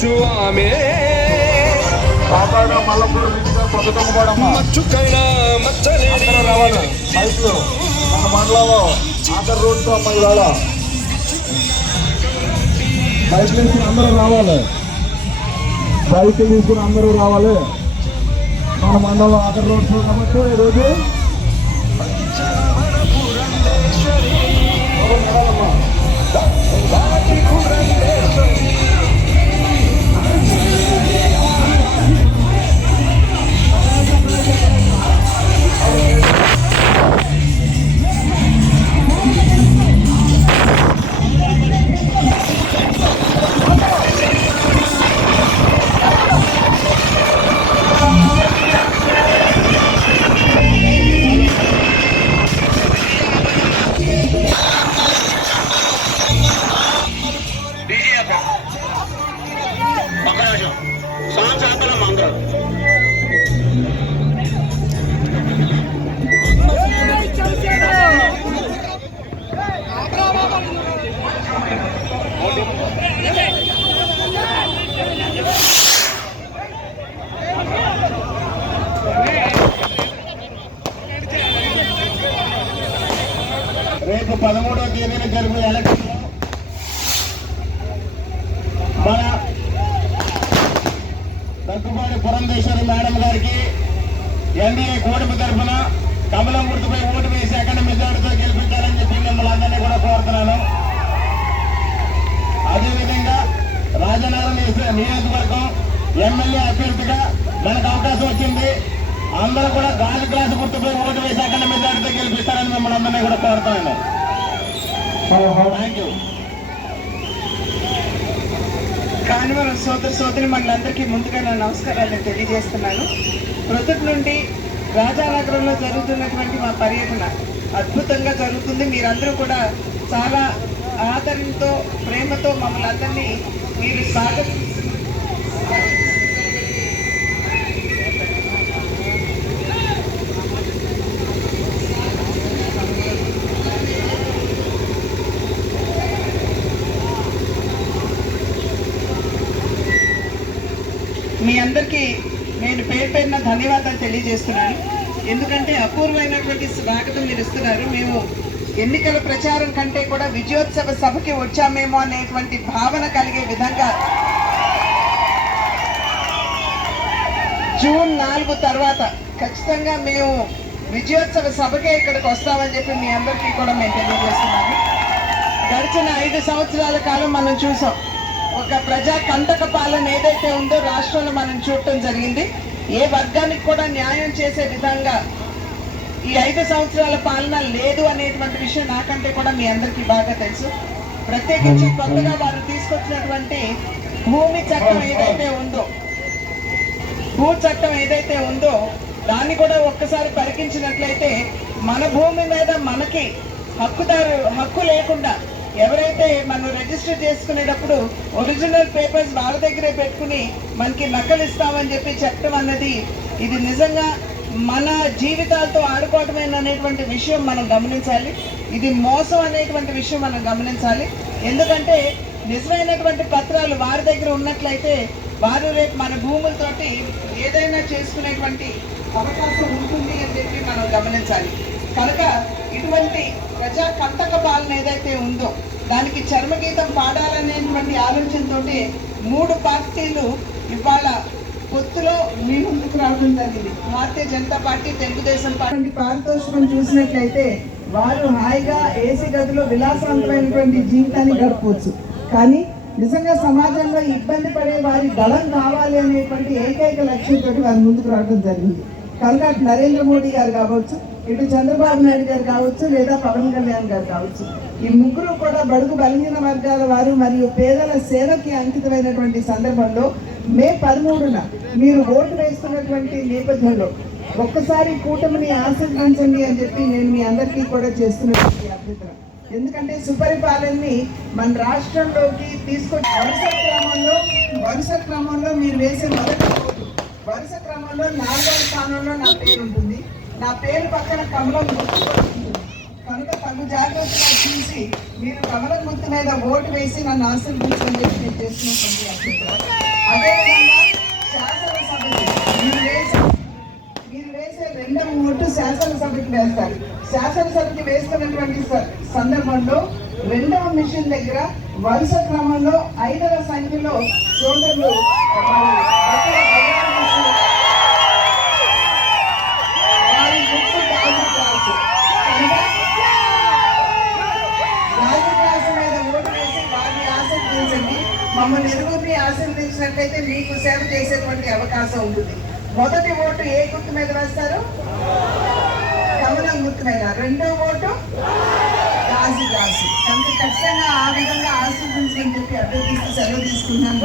వచ్చు ఆమె మచ్చుకైనా మచ్చలేని రావాలి బైక్లో మన మండలంలో ఆఖరి రోడ్తో అమ్మ ఇవాళ బైక్ తీసుకుని అందరూ రావాలి. బైక్ తీసుకుని అందరూ రావాలి. మన మండలంలో ఆఖరి రోడ్స్ కాబట్టి ఈరోజు రేపు 13వ తేదీన జరిగే ఎలక్షన్ మన దగ్గుబాటి పురంధేశ్వరి మేడం గారికి ఎన్డీఏ కూటమి తరఫున కమలం గుర్తుపై ఓటు వేసి అఖండ మెజార్టీతో గెలిపించాలని చెప్పి మిమ్మల్ని అందరినీ కూడా కోరుతున్నాను. అదేవిధంగా రాజనగరం నియోజకవర్గం ఎమ్మెల్యే అభ్యర్థిగా మనకు అవకాశం వచ్చింది. అందరూ కూడా గాజు గ్లాసు గుర్తుపై ఓటు వేసి అఖండ మెజార్టీతో గెలిపిస్తారని మిమ్మల్ని అందరినీ కూడా కోరుతున్నాను. Thank you. కానివారం సోదరి మనందరికీ ముందుగా నా నమస్కారాలు తెలియజేస్తున్నాను. ప్రొద్దుటి నుండి రాజానగరంలో జరుగుతున్నటువంటి మా పర్యటన అద్భుతంగా జరుగుతుంది. మీరందరూ కూడా చాలా ఆదరణతో ప్రేమతో మమ్మల్ని అందరినీ మీరు మీ అందరికీ నేను పేరున ధన్యవాదాలు తెలియజేస్తున్నాను. ఎందుకంటే అపూర్వమైనటువంటి స్వాగతం మీరు ఇస్తున్నారు. మేము ఎన్నికల ప్రచారం కంటే కూడా విజయోత్సవ సభకి వచ్చామేమో అనేటువంటి భావన కలిగే విధంగా జూన్ 4 తర్వాత ఖచ్చితంగా మేము విజయోత్సవ సభకే ఇక్కడికి వస్తామని చెప్పి మీ అందరికీ కూడా మేము తెలియజేస్తున్నాము. గడిచిన 5 సంవత్సరాల కాలం మనం చూసాం. ఒక ప్రజా కంటక పాలన ఏదైతే ఉందో రాష్ట్రంలో మనం చూడటం జరిగింది. ఏ వర్గానికి కూడా న్యాయం చేసే విధంగా ఈ 5 సంవత్సరాల పాలన లేదు అనేటువంటి విషయం నాకంటే కూడా మీ అందరికీ బాగా తెలుసు. ప్రత్యేకించి కొత్తగా వారు తీసుకొచ్చినటువంటి భూ చట్టం ఏదైతే ఉందో దాన్ని కూడా ఒక్కసారి పరికించినట్లయితే మన భూమి మీద మనకి హక్కు లేకుండా ఎవరైతే మనం రిజిస్టర్ చేసుకునేటప్పుడు ఒరిజినల్ పేపర్స్ వాళ్ళ దగ్గరే పెట్టుకుని మనకి నకలు ఇస్తామని చెప్పి చెప్పడం అన్నది ఇది నిజంగా మన జీవితాలతో ఆడుకోవటమేననేటువంటి విషయం మనం గమనించాలి. ఇది మోసం అనేటువంటి విషయం మనం గమనించాలి. ఎందుకంటే నిజమైనటువంటి పత్రాలు వారి దగ్గర ఉన్నట్లయితే వారు రేపు మన భూములతోటి ఏదైనా చేసుకునేటువంటి అవకాశం ఉంటుంది అని చెప్పి మనం గమనించాలి. కనుక ఇటువంటి ప్రజా కంటక పాలన ఏదైతే ఉందో దానికి చర్మగీతం పాడాలనేటువంటి ఆలోచనతోటి 3 పార్టీలు ఇవాళ పొత్తులో మీ ముందుకు రావడం జరిగింది. భారతీయ జనతా పార్టీ, తెలుగుదేశం పార్టీ పారితోషికం చూసినట్లయితే వారు హాయిగా ఏసీ గదిలో విలాసవంతమైనటువంటి జీవితాన్ని గడపవచ్చు. కానీ నిజంగా సమాజంలో ఇబ్బంది పడే వారి దళం కావాలి అనేటువంటి ఏకైక లక్ష్యంతో వారు ముందుకు రావడం జరిగింది. కనుక నరేంద్ర మోడీ గారు కావచ్చు, ఇటు చంద్రబాబు నాయుడు గారు కావచ్చు, లేదా పవన్ కళ్యాణ్ గారు కావచ్చు, ఈ ముగ్గురు కూడా బడుగు బలహీన వర్గాల వారు మరియు పేదల సేవకి అంకితమైనటువంటి సందర్భంలో మే 13న మీరు ఓటు వేస్తున్నటువంటి నేపథ్యంలో ఒక్కసారి కూటమిని ఆశీర్వదించండి అని చెప్పి నేను మీ అందరికీ కూడా చేస్తున్నటువంటి అభ్యర్థన. ఎందుకంటే సుపరిపాలనని మన రాష్ట్రంలోకి తీసుకొచ్చి వరుస క్రమంలో మీరు వేసే మొదటి ఓటు వరుస క్రమంలో 4వ స్థానంలో నా పేరు ఉంటుంది. నా పేరు పక్కన కమలం గుర్తు ఉంటుంది. కనుక తగు జాగ్రత్తగా చూసి మీరు కమలం గుర్తు మీద ఓటు వేసి నన్ను ఆశీర్వదించండి నేను చేస్తున్నటువంటి అభ్యర్థన. అదేవిధంగా శాసనసభకి మీరు వేసే రెండవ ఓటు శాసనసభకి వేస్తారు. శాసనసభకి వేస్తున్నటువంటి సందర్భంలో రెండవ మిషన్ దగ్గర వరుస క్రమంలో 5వ సంఖ్యలో సోదరులు వారి గుర్తు గాజు గ్లాసు మీద ఓటు వేసి వారిని ఆశీర్వదించండి. మమ్మల్ని ఎరుగురిని ఆశీర్వదించినట్లయితే మీకు సేవ చేసేటువంటి అవకాశం ఉంటుంది. మొదటి ఓటు ఏ గుర్తు మీద వేస్తారు? కమలం గుర్తు మీద. రెండో ఓటు గాజు గ్లాసు. కనుక ఖచ్చితంగా ఆ విధంగా ఆశీర్వదించని చెప్పి అభ్యర్థిస్తూ సెలవు తీసుకున్నాను.